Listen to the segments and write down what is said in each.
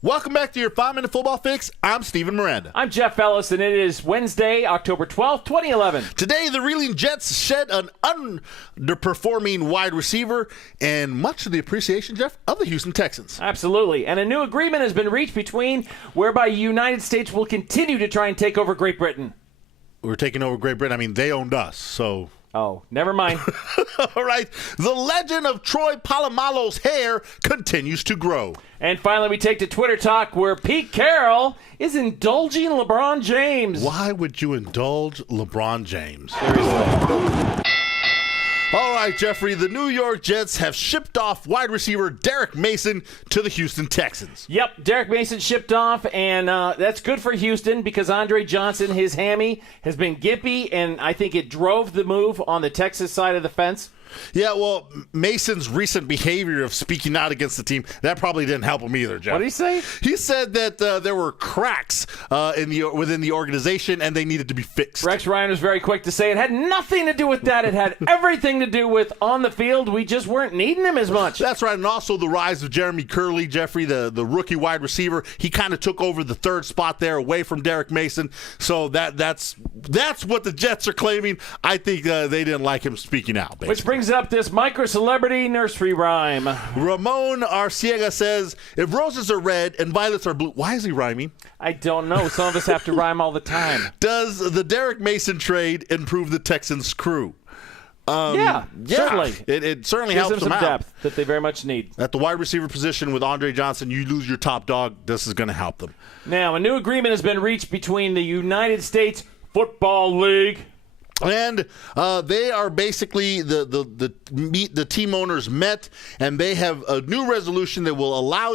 Welcome back to your 5-Minute Football Fix. I'm Steven Miranda. I'm Jeff Ellis, and it is Wednesday, October 12th, 2011. Today, the Reeling Jets shed an underperforming wide receiver, and much to the appreciation, Jeff, of the Houston Texans. Absolutely. And a new agreement has been reached between whereby the United States will continue to try and take over Great Britain. We're taking over Great Britain. I mean, they owned us, so... Oh, never mind. All right. The legend of Troy Polamalu's hair continues to grow. And finally, we take to Twitter Talk, where Pete Carroll is indulging LeBron James. Why would you indulge LeBron James? Seriously. All right, Jeffrey, the New York Jets have shipped off wide receiver Derrick Masson to the Houston Texans. Yep, Derrick Masson shipped off, and that's good for Houston because Andre Johnson, his hammy, has been gimpy, and I think it drove the move on the Texas side of the fence. Yeah, well, Mason's recent behavior of speaking out against the team, that probably didn't help him either, Jeff. What did he say? He said that there were cracks within the organization, and they needed to be fixed. Rex Ryan was very quick to say it had nothing to do with that. It had everything to do with on the field. We just weren't needing him as much. That's right, and also the rise of Jeremy Kerley, Jeffrey, the rookie wide receiver. He kind of took over the third spot there away from Derrick Masson. So that's what the Jets are claiming. I think they didn't like him speaking out, basically. Which brings up this micro-celebrity nursery rhyme. Ramon Arciega says, if roses are red and violets are blue, why is he rhyming? I don't know. Some of us have to rhyme all the time. Does the Derrick Masson trade improve the Texans' crew? Yeah, certainly. It certainly Gives helps them them some out. depth that they very much need. At the wide receiver position with Andre Johnson, you lose your top dog. This is going to help them. Now, a new agreement has been reached between the United States Football League and they are basically the team owners met, and they have a new resolution that will allow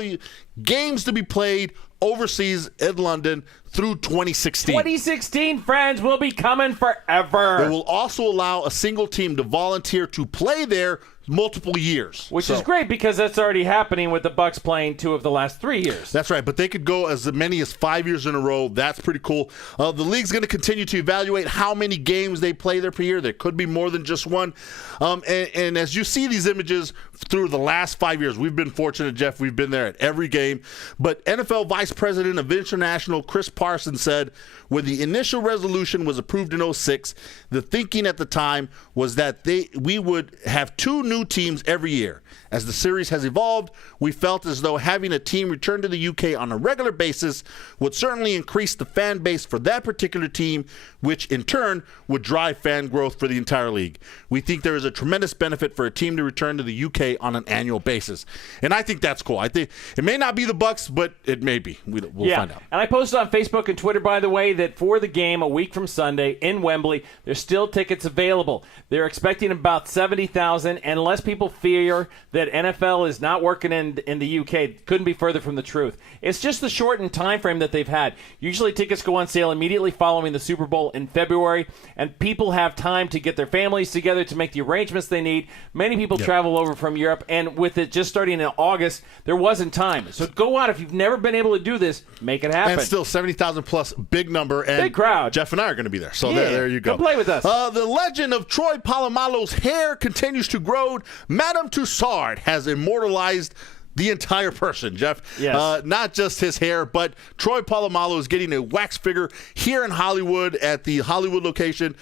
games to be played overseas in London through 2016. 2016, friends, will be coming forever. They will also allow a single team to volunteer to play there multiple years. Which is great because that's already happening with the Bucks playing 2 of the last 3 years. That's right, but they could go as many as 5 years in a row. That's pretty cool. The league's going to continue to evaluate how many games they play there per year. There could be more than just one. And as you see these images through the last 5 years, we've been fortunate, Jeff. We've been there at every game. But NFL Vice President of International Chris Parsons said, when the initial resolution was approved in 2006, the thinking at the time was that we would have 2 new teams every year. As the series has evolved, we felt as though having a team return to the UK on a regular basis would certainly increase the fan base for that particular team, which in turn would drive fan growth for the entire league. We think there is a tremendous benefit for a team to return to the UK on an annual basis. And I think that's cool. I think it may not be the Bucks, but it may be. We'll find out. And I posted on Facebook and Twitter, by the way, that for the game a week from Sunday in Wembley, there's still tickets available. They're expecting about 70,000, and unless people fear that NFL is not working in the UK, it couldn't be further from the truth. It's just the shortened time frame that they've had. Usually tickets go on sale immediately following the Super Bowl in February, and people have time to get their families together to make the arrangements they need. Many people travel over from Europe, and with it just starting in August, there wasn't time. So go out. If you've never been able to do this, make it happen. And still 70,000 plus, big number. And big crowd. Jeff and I are going to be there. So there you go. Come play with us. The legend of Troy Polamalu's hair continues to grow. Madame Tussauds has immortalized the entire person, Jeff. Yes. Not just his hair, but Troy Polamalu is getting a wax figure here in Hollywood at the Hollywood location.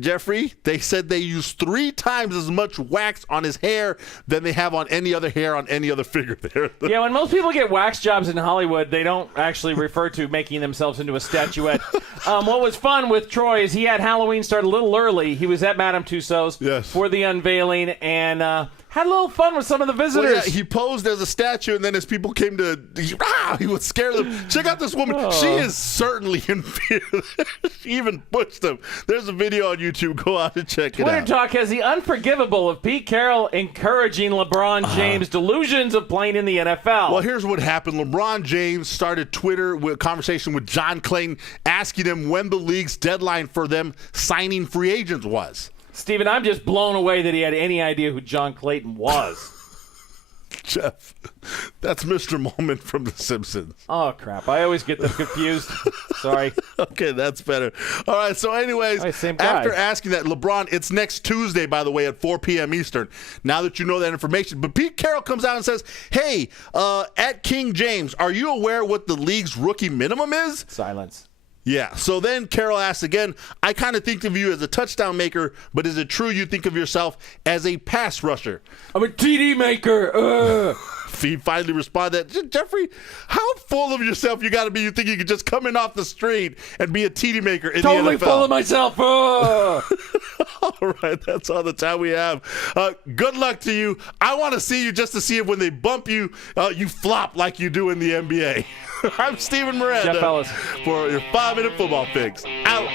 Jeffrey, they said they used 3 times as much wax on his hair than they have on any other hair on any other figure there. Yeah, when most people get wax jobs in Hollywood, they don't actually refer to making themselves into a statuette. What was fun with Troy is he had Halloween start a little early. He was at Madame Tussauds for the unveiling and had a little fun with some of the visitors. Well, yeah, he posed as a statue, and then as people came he would scare them. Check out this woman. She is certainly in fear. She even pushed him. There's a video on YouTube. Go out and check it out. Twitter Talk has the unforgivable of Pete Carroll encouraging LeBron James' delusions of playing in the NFL. Well, here's what happened. LeBron James started Twitter with a conversation with John Clayton, asking him when the league's deadline for them signing free agents was. Steven, I'm just blown away that he had any idea who John Clayton was. Jeff, that's Mr. Moment from The Simpsons. Oh, crap. I always get them confused. Sorry. Okay, that's better. All right, so anyways, same guy. after asking that, LeBron, it's next Tuesday, by the way, at 4 p.m. Eastern, now that you know that information. But Pete Carroll comes out and says, hey, at King James, are you aware what the league's rookie minimum is? Silence. Yeah, so then Carroll asks again, I kind of think of you as a touchdown maker, but is it true you think of yourself as a pass rusher? I'm a TD maker. He finally responded, Jeffrey, how full of yourself you got to be? You think you could just come in off the street and be a TD maker in Totally the NFL? full of myself. All right, that's all the time we have. Good luck to you. I want to see you just to see if when they bump you, you flop like you do in the NBA. I'm Steven Miranda Jeff Ellis. for your 5-Minute Football Fix. Out.